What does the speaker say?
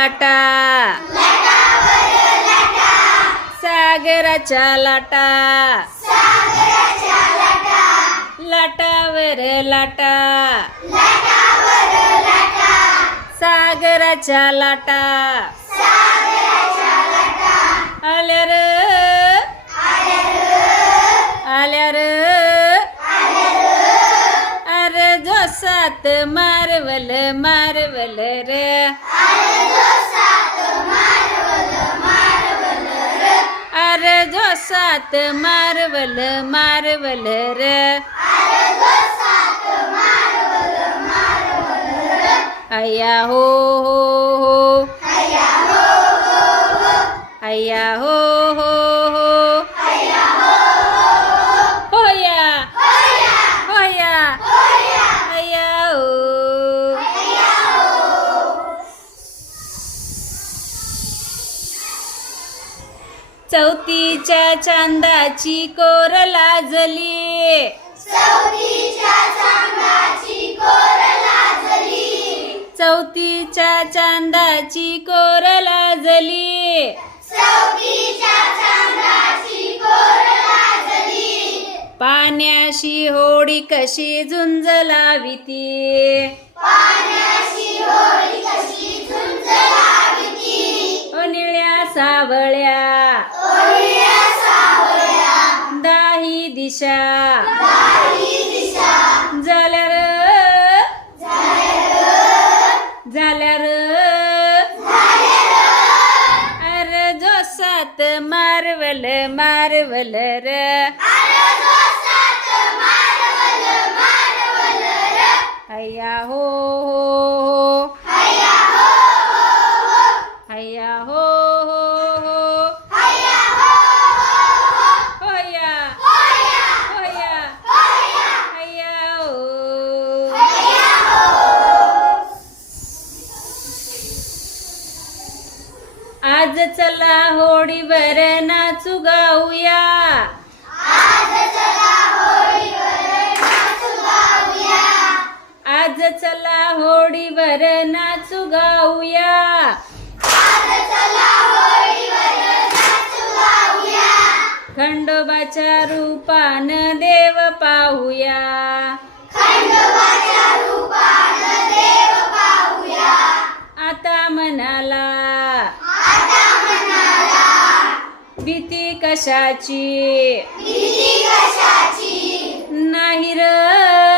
लाटा. सागराच्या लाटा. लाटावर लाटा. सागराच्या लाटा. आल्या र आल्या र अरे जोसात मारवल मारवल र. अरे जोसात मारवल मारवल र अय्या हो हो हो अय्या हो हो हो होया होया अय्या हो चौथीच्या चांदाची कोर लाजली. चौथीच्या चांदाची कोर लाजली. पाण्याशी होडी कशी झुंज लाविती ओ निळ्या सावळ्या दाही दिशा। झाल्यार। झाल्यार। अरे जोसात मारवल मारवल र। अय्या हो। आज चला होडीवर नाचू गाऊया. आज चला होडीवर नाचू गाऊया. खंडोबाच्या रूपान देव पाहूया. भीती कशाची? नाही र